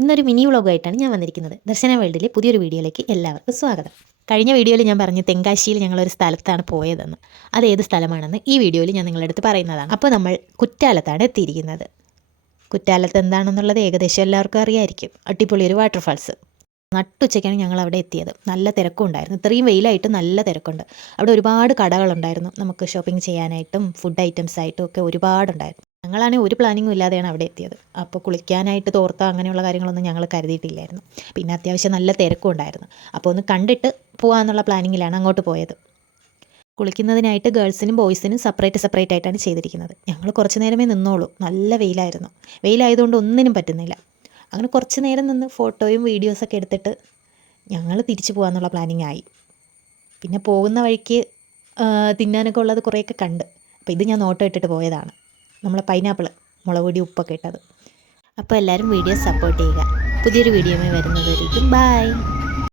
ഇന്നൊരു മിനി വ്ളോഗായിട്ടാണ് ഞാൻ വന്നിരിക്കുന്നത്. ദർശന വേൾഡിലെ പുതിയൊരു വീഡിയോയിലേക്ക് എല്ലാവർക്കും സ്വാഗതം. കഴിഞ്ഞ വീഡിയോയിൽ ഞാൻ പറഞ്ഞു തെങ്കാശിയിൽ ഞങ്ങളൊരു സ്ഥലത്താണ് പോയതെന്ന്. അതേത് സ്ഥലമാണെന്ന് ഈ വീഡിയോയിൽ ഞാൻ നിങ്ങളുടെ അടുത്ത് പറയുന്നതാണ്. അപ്പോൾ നമ്മൾ കുറ്റാലത്താണ് എത്തിയിരിക്കുന്നത്. കുറ്റാലത്ത് എന്താണെന്നുള്ളത് ഏകദേശം എല്ലാവർക്കും അറിയായിരിക്കും. അടിപൊളി ഒരു വാട്ടർഫാൾസ്. നട്ടുച്ചയ്ക്കാണ് ഞങ്ങൾ അവിടെ എത്തിയത്. നല്ല തിരക്കും ഉണ്ടായിരുന്നു. ഇത്രയും വെയിലായിട്ട് നല്ല തിരക്കുണ്ട്. അവിടെ ഒരുപാട് കടകളുണ്ടായിരുന്നു. നമുക്ക് ഷോപ്പിംഗ് ചെയ്യാനായിട്ടും ഫുഡ് ഐറ്റംസ് ആയിട്ടും ഒക്കെ ഒരുപാടുണ്ടായിരുന്നു. ഞങ്ങളാണെങ്കിൽ ഒരു പ്ലാനിങ്ങും ഇല്ലാതെയാണ് അവിടെ എത്തിയത്. അപ്പോൾ കുളിക്കാനായിട്ട് തോർത്ത അങ്ങനെയുള്ള കാര്യങ്ങളൊന്നും ഞങ്ങൾ കരുതിയിട്ടില്ലായിരുന്നു. പിന്നെ അത്യാവശ്യം നല്ല തിരക്കും ഉണ്ടായിരുന്നു. അപ്പോൾ ഒന്ന് കണ്ടിട്ട് പോകാമെന്നുള്ള പ്ലാനിങ്ങിലാണ് അങ്ങോട്ട് പോയത്. കുളിക്കുന്നതിനായിട്ട് ഗേൾസിനും ബോയ്സിനും സെപ്പറേറ്റ് ആയിട്ടാണ് ചെയ്തിരിക്കുന്നത്. ഞങ്ങൾ കുറച്ച് നേരമേ നിന്നോളൂ. നല്ല വെയിലായിരുന്നു. വെയിലായതുകൊണ്ട് ഒന്നിനും പറ്റുന്നില്ല. അങ്ങനെ കുറച്ച് നേരം നിന്ന് ഫോട്ടോയും വീഡിയോസൊക്കെ എടുത്തിട്ട് ഞങ്ങൾ തിരിച്ചു പോകാമെന്നുള്ള പ്ലാനിങ് ആയി. പിന്നെ പോകുന്ന വഴിക്ക് തിന്നാനൊക്കെ ഉള്ളത് കുറേയൊക്കെ കണ്ട്. അപ്പോൾ ഇത് ഞാൻ നോട്ടം ഇട്ടിട്ട് പോയതാണ്. നമ്മളെ പൈനാപ്പിൾ മുളക് പൊടി ഉപ്പൊക്കെ ഇട്ടത്. അപ്പോൾ എല്ലാവരും വീഡിയോ സപ്പോർട്ട് ചെയ്യുക. പുതിയൊരു വീഡിയോയുമായി വരുന്നതായിരിക്കും. ബൈ.